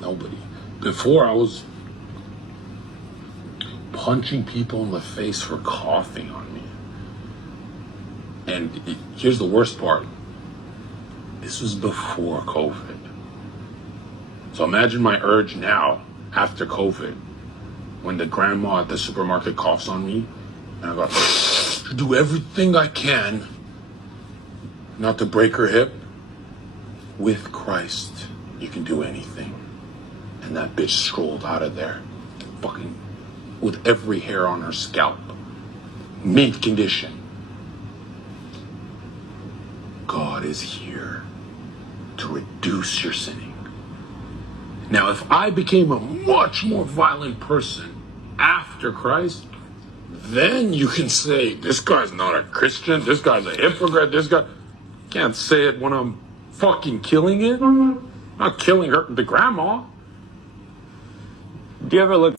Nobody. Before, I was punching people in the face for coughing on me. And here's the worst part. This was before COVID. So imagine my urge now, after COVID, when the grandma at the supermarket coughs on me, and I go, do everything I can not to break her hip. With Christ, you can do anything. And that bitch strolled out of there, fucking with every hair on her scalp, mint condition. God is here to reduce your sinning. Now, if I became a much more violent person after Christ, then you can say, this guy's not a Christian, this guy's a hypocrite, this guy... Can't say it when I'm fucking killing it. I'm not killing her, the grandma. Do you ever look